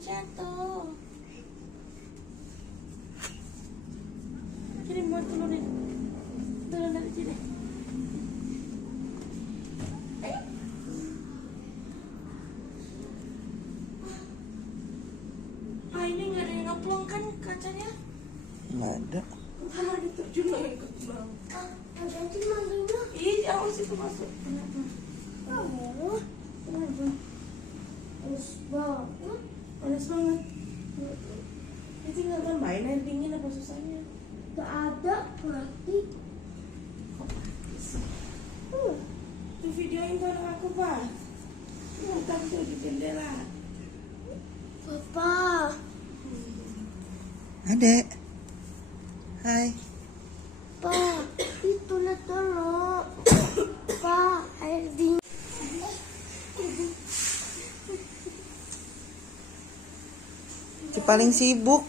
jatuh. Jadi mau turunin. Turun dari sini. Ah, ini nggak ada yang ngeplong kan kacanya? Nggak ada. Ah, diterjun lagi ke bawah. Ada sih manggilnya. Ih, awas itu masuk. Oh, kenapa? Terus banget. Panas banget. Ini tinggal tambahin air dingin apa susahnya? Gak ada berarti. Di videoin bareng aku, Pak. Nonton tuh di jendela. Papa. Adek. Hai. Pa, itu lihat dulu. Pa, air dingin. Si paling sibuk.